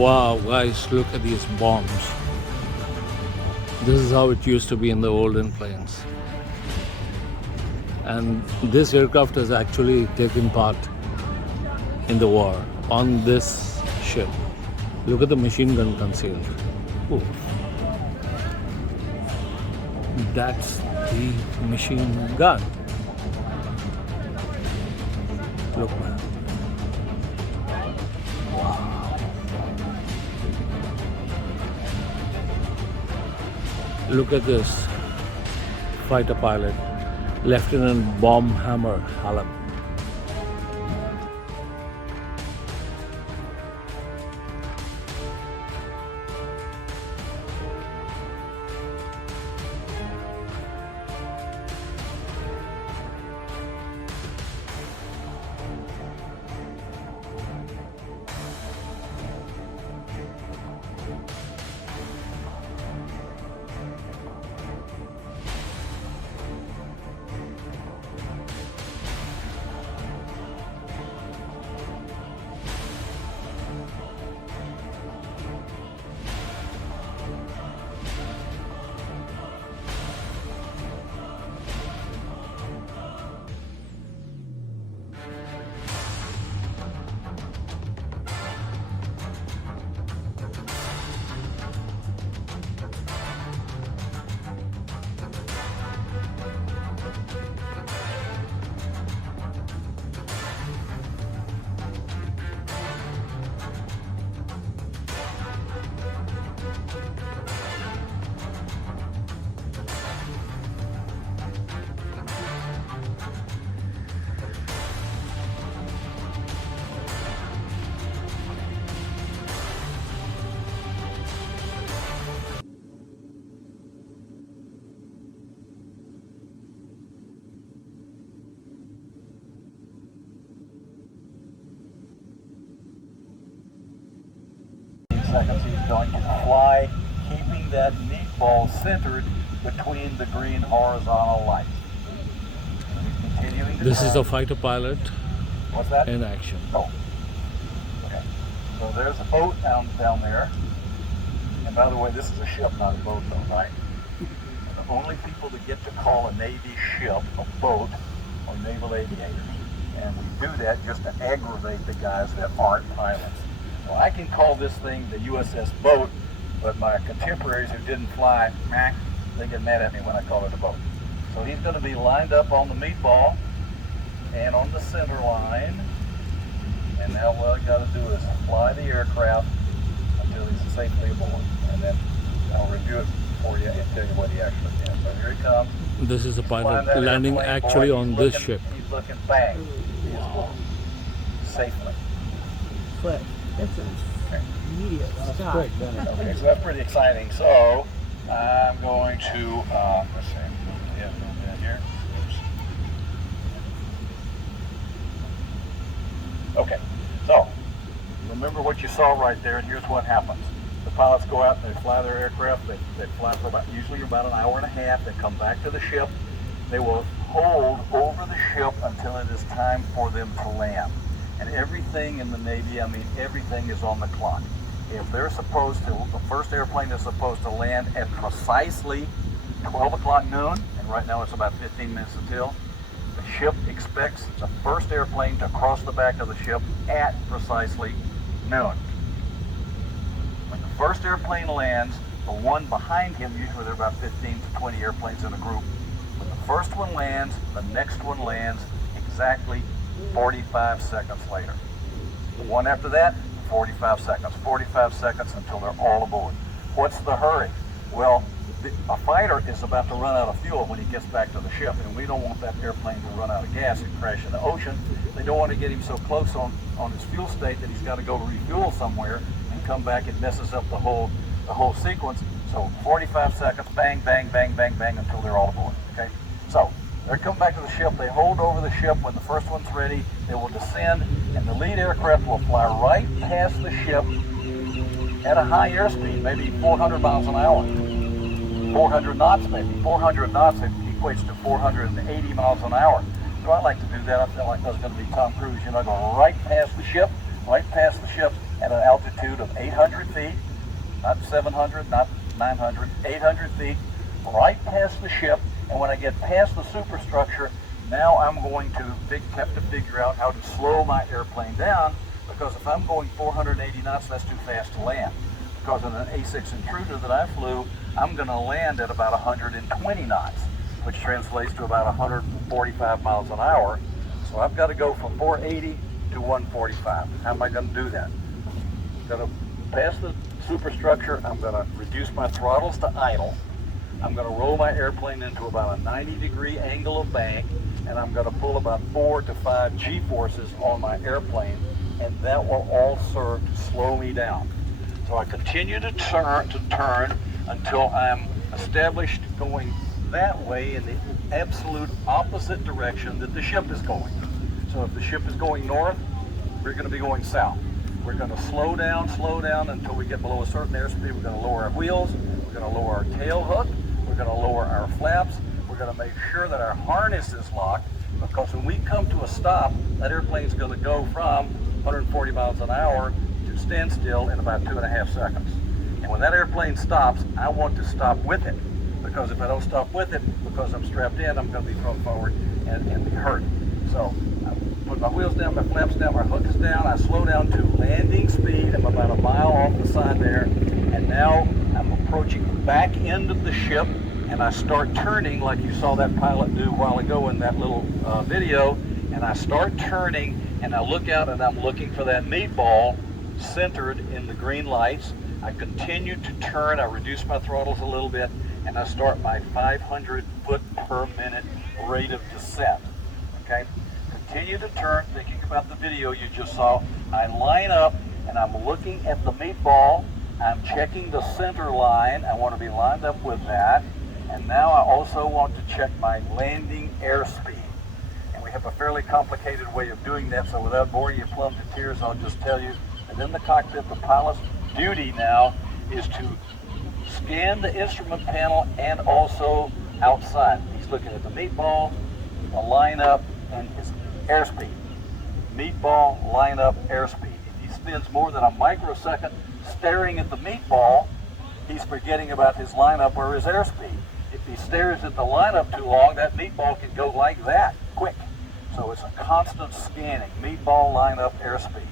Wow, guys, look at these bombs. This is how it used to be in the olden planes. And this aircraft has actually taken part in the war on this ship. Look at the machine gun concealed. Ooh. That's the machine gun. Look, man. Wow. Look at this fighter pilot, Lieutenant Bombhammer Hallam. Seconds he's going to fly, keeping that meatball centered between the green horizontal lights. He's continuing to This is a fighter pilot What's that? in action. Oh. Okay. So there's a boat down there. And by the way, this is a ship, not a boat though, right? The only people that get to call a Navy ship a boat are naval aviators. And we do that just to aggravate the guys that aren't pilots. Well, I can call this thing the USS boat, but my contemporaries who didn't fly, they get mad at me when I call it a boat. So he's going to be lined up on the meatball and on the center line. And now what I got to do is fly the aircraft until he's safely aboard. And then I'll review it for you and tell you what he actually did. So here he comes. This is a pilot landing actually on this ship. He's looking bang. He is aboard. Safely. But that's an immediate stop. Okay, so that's pretty exciting. So I'm going to, let's see, yeah, a little bit here. Oops. Okay, so remember what you saw right there, and here's what happens. The pilots go out and they fly their aircraft. They fly for usually about an hour and a half. They come back to the ship. They will hold over the ship until it is time for them to land. And everything in the Navy, I mean, everything is on the clock. If they're supposed to, the first airplane is supposed to land at precisely 12 o'clock noon, and right now it's about 15 minutes until, the ship expects the first airplane to cross the back of the ship at precisely noon. When the first airplane lands, the one behind him, usually there are about 15 to 20 airplanes in a group, when the first one lands, the next one lands exactly 45 seconds later. The one after that, 45 seconds until they're all aboard. What's the hurry? Well, a fighter is about to run out of fuel when he gets back to the ship, and we don't want that airplane to run out of gas and crash in the ocean. They don't want to get him so close on his fuel state that he's got to go refuel somewhere and come back and messes up the whole sequence. So 45 seconds, bang, bang, bang, bang, bang, until they're all aboard. Okay? So they come back to the ship, they hold over the ship. When the first one's ready, they will descend, and the lead aircraft will fly right past the ship at a high airspeed, maybe 400 miles an hour. 400 knots maybe. 400 knots equates to 480 miles an hour. So I like to do that. I feel like that's going to be Tom Cruise. You know, go right past the ship, at an altitude of 800 feet, not 700, not 900, 800 feet, right past the ship. And when I get past the superstructure, now I'm going to have to figure out how to slow my airplane down, because if I'm going 480 knots, that's too fast to land. Because in an A6 Intruder that I flew, I'm going to land at about 120 knots, which translates to about 145 miles an hour. So I've got to go from 480 to 145. How am I going to do that? I'm going to pass the superstructure. I'm going to reduce my throttles to idle. I'm going to roll my airplane into about a 90-degree angle of bank, and I'm going to pull about 4 to 5 G-forces on my airplane, and that will all serve to slow me down. So I continue to turn until I'm established going that way in the absolute opposite direction that the ship is going. So if the ship is going north, we're going to be going south. We're going to slow down until we get below a certain airspeed. We're going to lower our wheels. We're going to lower our tail hook. We're going to lower our flaps. We're going to make sure that our harness is locked, because when we come to a stop, that airplane is going to go from 140 miles an hour to standstill in about 2.5 seconds. And when that airplane stops, I want to stop with it, because if I don't stop with it, because I'm strapped in, I'm going to be thrown forward and be hurt. So I put my wheels down, my flaps down, my hook is down. I slow down to landing speed. I'm about a mile off the side there, and now I'm approaching the back end of the ship, and I start turning like you saw that pilot do a while ago in that little video. And I start turning, and I look out, and I'm looking for that meatball centered in the green lights. I continue to turn. I reduce my throttles a little bit, and I start my 500 foot per minute rate of descent. Okay? Continue to turn, thinking about the video you just saw. I line up, and I'm looking at the meatball. I'm checking the center line. I want to be lined up with that. And now I also want to check my landing airspeed. And we have a fairly complicated way of doing that, so without boring you plumb to tears, I'll just tell you that in the cockpit, the pilot's duty now is to scan the instrument panel and also outside. He's looking at the meatball, the lineup, and his airspeed. Meatball, lineup, airspeed. If he spends more than a microsecond staring at the meatball, he's forgetting about his lineup or his airspeed. If he stares at the lineup too long, that meatball can go like that, quick. So it's a constant scanning, meatball, lineup, airspeed.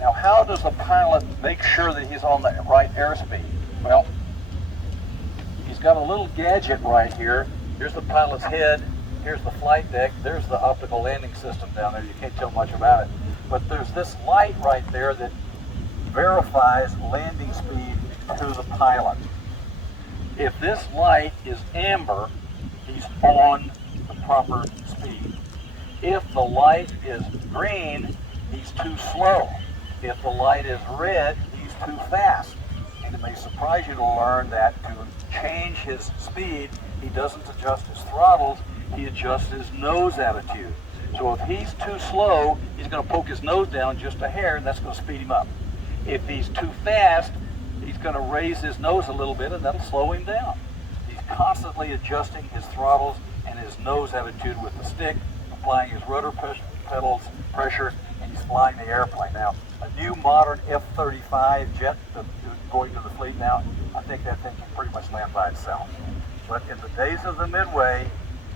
Now, how does a pilot make sure that he's on the right airspeed? Well, he's got a little gadget right here. Here's the pilot's head. Here's the flight deck. There's the optical landing system down there. You can't tell much about it. But there's this light right there that verifies landing speed to the pilot. If this light is amber, he's on the proper speed. If the light is green, he's too slow. If the light is red, he's too fast. And it may surprise you to learn that to change his speed, he doesn't adjust his throttles, he adjusts his nose attitude. So if he's too slow, he's going to poke his nose down just a hair, and that's going to speed him up. If he's too fast, he's going to raise his nose a little bit, and that'll slow him down. He's constantly adjusting his throttles and his nose attitude with the stick, applying his rudder pedals pressure, and he's flying the airplane. Now, a new modern F-35 jet that's going to the fleet now, I think that thing can pretty much land by itself. But in the days of the Midway,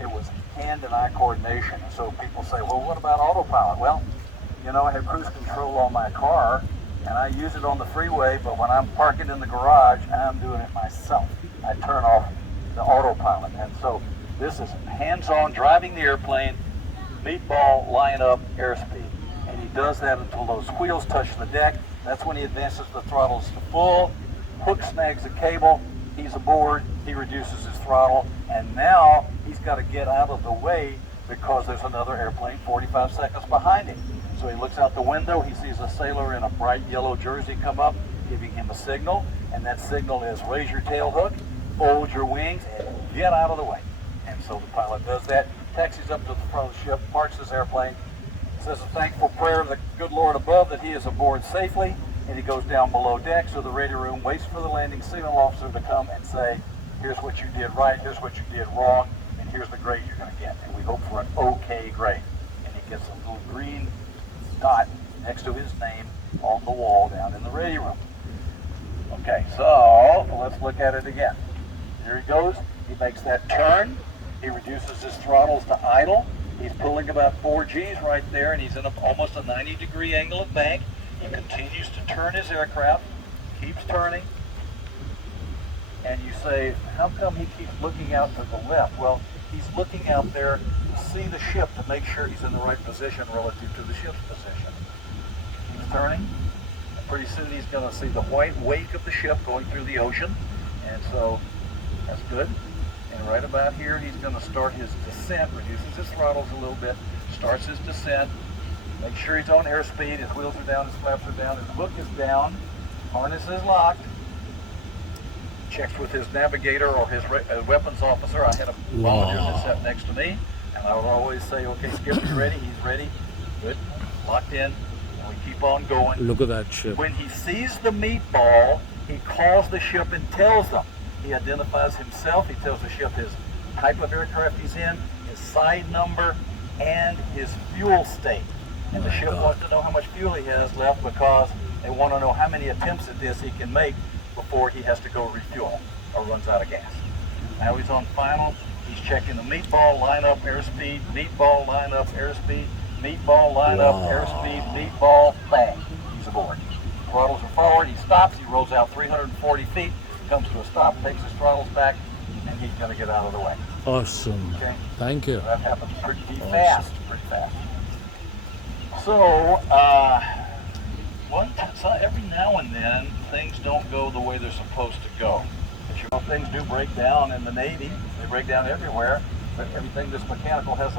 it was hand and eye coordination. And so people say, well, what about autopilot? Well, you know, I have cruise control on my car, and I use it on the freeway, but when I'm parking in the garage, I'm doing it myself. I turn off the autopilot. And so this is hands-on driving the airplane, meatball, line up, airspeed. And he does that until those wheels touch the deck. That's when he advances the throttles to full. Hook snags a cable. He's aboard. He reduces his throttle. And now he's got to get out of the way because there's another airplane 45 seconds behind him. So he looks out the window. He sees a sailor in a bright yellow jersey come up, giving him a signal. And that signal is raise your tail hook, fold your wings, and get out of the way. And so the pilot does that, taxis up to the front of the ship, parks his airplane, says a thankful prayer to the good Lord above that he is aboard safely, and he goes down below deck. So the radio room waits for the landing signal officer to come and say, here's what you did right, here's what you did wrong, and here's the grade you're going to get. And we hope for an okay grade. And he gets a little green dot next to his name, on the wall down in the ready room. Okay, so let's look at it again. Here he goes. He makes that turn. He reduces his throttles to idle. He's pulling about 4 Gs right there, and he's in almost a 90-degree angle of bank. He continues to turn his aircraft, keeps turning. And you say, how come he keeps looking out to the left? Well, he's looking out there to see the ship to make sure he's in the right position relative to the ship's position. He's turning. And pretty soon he's going to see the white wake of the ship going through the ocean. And so that's good. And right about here, he's going to start his descent, reduces his throttles a little bit, starts his descent. Make sure he's on airspeed. His wheels are down, his flaps are down, his hook is down, harness is locked. Checks with his navigator or his weapons officer. I had a volunteer that sat next to me, and I would always say, okay, Skipper's ready, he's ready, good, locked in, and we keep on going. Look at that ship. When he sees the meatball, he calls the ship and tells them. He identifies himself, he tells the ship his type of aircraft he's in, his side number, and his fuel state. And the ship wants to know how much fuel he has left because they want to know how many attempts at this he can make before he has to go refuel or runs out of gas. Now he's on final. He's checking the meatball, line up, airspeed, meatball, line up, airspeed, meatball, line up, airspeed, meatball, bang. He's aboard. Throttles are forward. He stops. He rolls out 340 feet, comes to a stop, takes his throttles back, and he's going to get out of the way. Awesome. Okay? Thank you. So that happens pretty fast. Pretty fast. So, every now and then, things don't go the way they're supposed to go. But you know, things do break down in the Navy. They break down everywhere. But everything that's mechanical has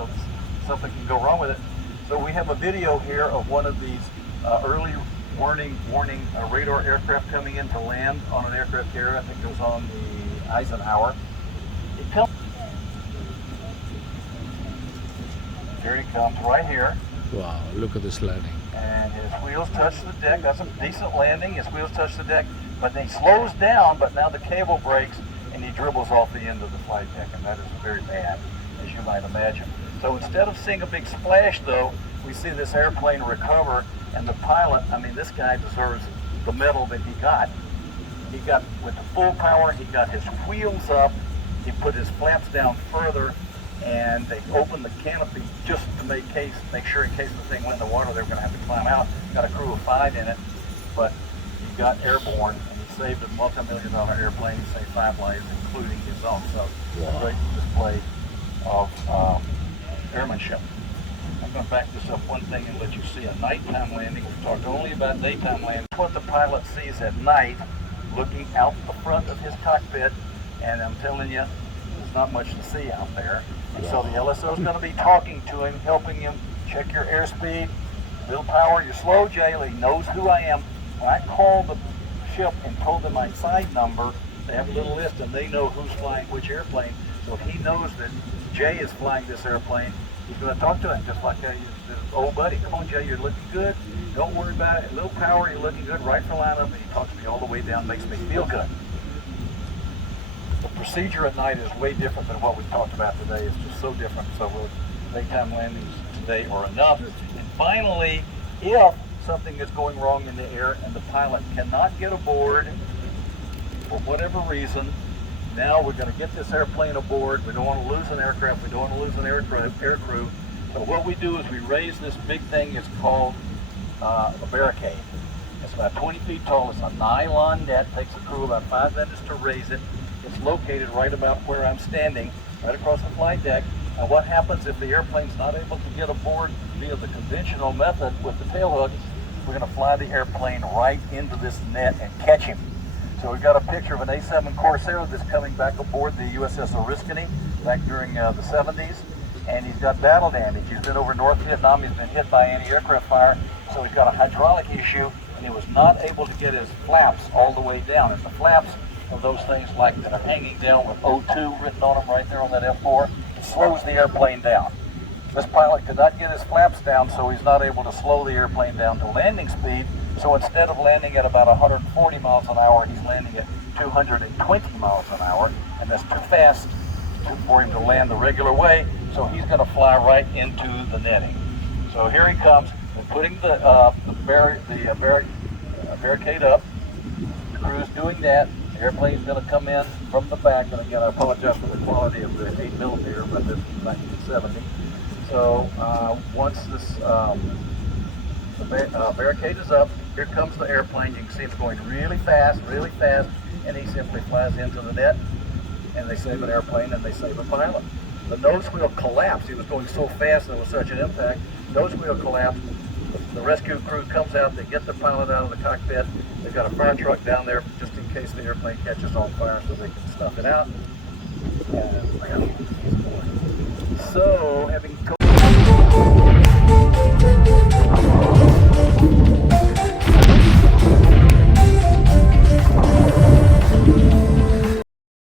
something can go wrong with it. So we have a video here of one of these early warning radar aircraft coming in to land on an aircraft carrier. I think it was on the Eisenhower. Here he comes right here. Wow, look at this landing. And his wheels touch the deck. That's a decent landing. His wheels touch the deck, but then he slows down, but now the cable breaks and he dribbles off the end of the flight deck, and that is very bad, as you might imagine. So instead of seeing a big splash, though, we see this airplane recover, and the pilot, I mean, this guy deserves the medal that he got. He got, with the full power, he got his wheels up, he put his flaps down further, and they opened the canopy just to make sure in case the thing went in the water, they were going to have to climb out. Got a crew of 5 in it, but he got airborne, and he saved a multi-million-dollar airplane. He saved 5 lives, including his own. So it's a great display of airmanship. I'm going to back this up one thing and let you see a nighttime landing. We've talked only about daytime landing. What the pilot sees at night, looking out the front of his cockpit, and I'm telling you, there's not much to see out there. And so the LSO is going to be talking to him, helping him check your airspeed, little power, you're slow, Jay. He knows who I am. When I called the ship and told them my side number, they have a little list and they know who's flying which airplane. So if he knows that Jay is flying this airplane, he's going to talk to him just like his old buddy. Come on, Jay, you're looking good. Don't worry about it. Little power, you're looking good. Right for lineup. And he talks to me all the way down, makes me feel good. The procedure at night is way different than what we talked about today. It's just so different. So daytime landings today are enough. And finally, if something is going wrong in the air and the pilot cannot get aboard for whatever reason, now we're going to get this airplane aboard. We don't want to lose an aircraft. We don't want to lose an air crew. So what we do is we raise this big thing. It's called a barricade. It's about 20 feet tall. It's a nylon net. It takes a crew about 5 minutes to raise it. It's located right about where I'm standing, right across the flight deck. And what happens if the airplane's not able to get aboard via the conventional method with the tail hook? We're going to fly the airplane right into this net and catch him. So we've got a picture of an A-7 Corsair that's coming back aboard the USS Oriskany back during the 70s. And he's got battle damage. He's been over North Vietnam. He's been hit by anti-aircraft fire. So he's got a hydraulic issue, and he was not able to get his flaps all the way down. And the flaps are those things like that are hanging down with O2 written on them right there on that F4. It slows the airplane down. This pilot could not get his flaps down, so he's not able to slow the airplane down to landing speed. So instead of landing at about 140 miles an hour, he's landing at 220 miles an hour, and that's too fast for him to land the regular way, so he's going to fly right into the netting. So here he comes. They're putting the barricade up. The crew's doing that. The airplane's going to come in from the back, and again, I apologize for the quality of the 8mm, but this is 1970. So once this barricade is up, here comes the airplane. You can see it's going really fast, and he simply flies into the net, and they save an airplane and they save a pilot. The nose wheel collapsed. He was going so fast, there was such an impact. Nose wheel collapsed. The rescue crew comes out, they get the pilot out of the cockpit. They've got a fire truck down there just in case the airplane catches on fire so they can stuff it out. And so, having